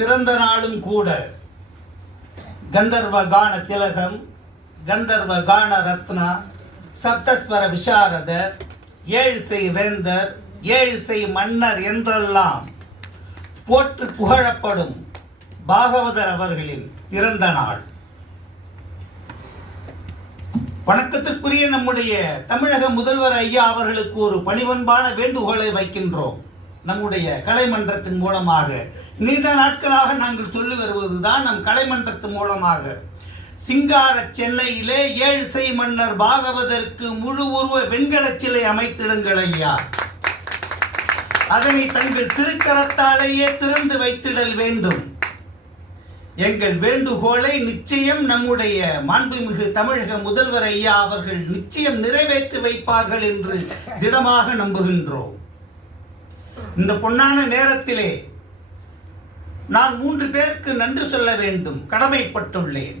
பிறந்த நாளும் கூட கந்தர்வ கான திலகம், கந்தர்வ கான ரத்னா, சப்தஸ்வர விசாரத, ஏழிசை வேந்தர், ஏழிசை மன்னர் என்றெல்லாம் போற்று புகழப்படும் பாகவதர் அவர்களின் பிறந்த நாள். வணக்கத்திற்குரிய நம்முடைய தமிழக முதல்வர் ஐயா அவர்களுக்கு ஒரு பணிவன்பான வேண்டுகோளை வைக்கின்றோம். நம்முடைய கலைமன்றத்தின் மூலமாக நீண்ட நாட்களாக நாங்கள் சொல்லி வருவதுதான், நம் கலைமன்றத்தின் மூலமாக சிங்கார சென்னையிலே ஏழிசை மன்னர் பாகவதற்கு முழு உருவ வெண்கல சிலை அமைத்திடுங்கள் ஐயா. அதனை தங்கள் திருக்கரத்தாலேயே திறந்து வைத்திடல் வேண்டும். எங்கள் வேண்டுகோளை நிச்சயம் நம்முடைய மாண்புமிகு தமிழக முதல்வர் ஐயா அவர்கள் நிச்சயம் நிறைவேற்றி வைப்பார்கள் என்று திடமாக நம்புகின்றோம். இந்த பொன்னான நேரத்திலே நான் 3 பேருக்கு நன்றி சொல்ல வேண்டும், கடமைப்பட்டுள்ளேன்.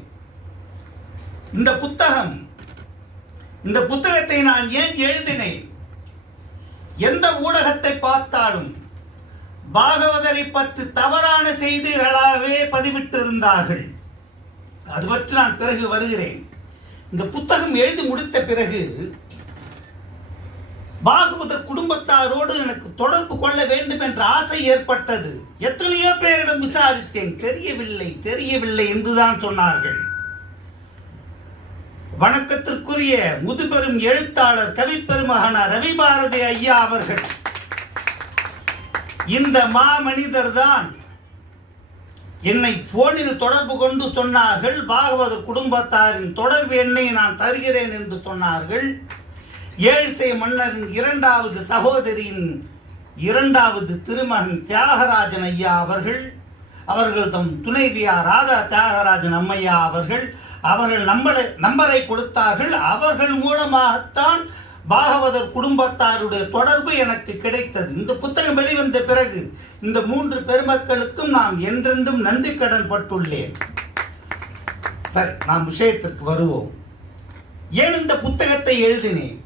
இந்த புத்தகத்தை நான் ஏன் எழுதினேன்? எந்த ஊடகத்தை பார்த்தாலும் பாகவதரை பற்றி தவறான செய்திகளாகவே பதிவிட்டிருந்தார்கள். அது பற்றி நான் பிறகு வருகிறேன். இந்த புத்தகம் எழுதி முடித்த பிறகு பாகவதர் குடும்பத்தாரோடு எனக்கு தொடர்பு கொள்ள வேண்டும் என்ற ஆசை ஏற்பட்டது. எத்தனையோ பேரிடம் விசாரித்தேன், தெரியவில்லை என்றுதான் சொன்னார்கள். வணக்கத்திற்குரிய முதுபெரும் எழுத்தாளர் கவிப்பெருமகனார் ரவி பாரதி ஐயா அவர்கள், இந்த மாமனிதர் தான் என்னை போனில் தொடர்பு கொண்டு சொன்னார்கள். பாகவதர் குடும்பத்தாரின் தொடர்பு எண்ணை நான் தருகிறேன் என்று சொன்னார்கள். ஏழிசை மன்னரின் 2வது சகோதரியின் 2வது திருமகன் தியாகராஜன் ஐயா அவர்கள் தம் துணைவியார் ராதா தியாகராஜன் அம்மையா அவர்கள் நம்பரை கொடுத்தார்கள். அவர்கள் மூலமாகத்தான் பாகவதர் குடும்பத்தாருடைய தொடர்பு எனக்கு கிடைத்தது. இந்த புத்தகம் வெளிவந்த பிறகு இந்த 3 பெருமக்களுக்கும் நாம் என்றென்றும் நன்றி கடன் பட்டுள்ளேன். சரி, நாம் விஷயத்திற்கு வருவோம். ஏன் இந்த புத்தகத்தை எழுதினேன்?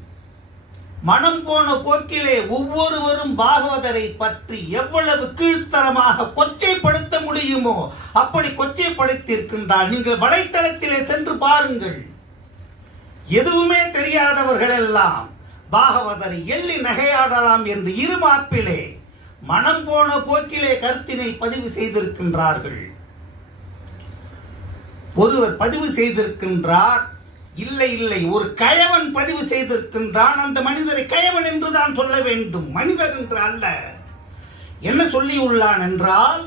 மனம் போன போக்கிலே ஒவ்வொருவரும் பாகவதரை பற்றி எவ்வளவு கீழ்த்தரமாக கொச்சைப்படுத்த முடியுமோ அப்படி கொச்சைப்படுத்தியிருக்கின்றார். நீங்கள் வலைத்தளத்திலே சென்று பாருங்கள். எதுவுமே தெரியாதவர்கள் எல்லாம் பாகவதரை எள்ளி நகையாடலாம் என்று இருமாப்பிலே மனம் போன போக்கிலே கருத்தினை பதிவு செய்திருக்கின்றார்கள். ஒருவர் பதிவு செய்திருக்கின்றார், இல்லை ஒரு கயவன் பதிவு செய்திருக்கின்றான். அந்த மனிதரை கயவன் என்றுதான் சொல்ல வேண்டும், மனிதர் என்று அல்ல. என்ன சொல்லியுள்ளான் என்றால்,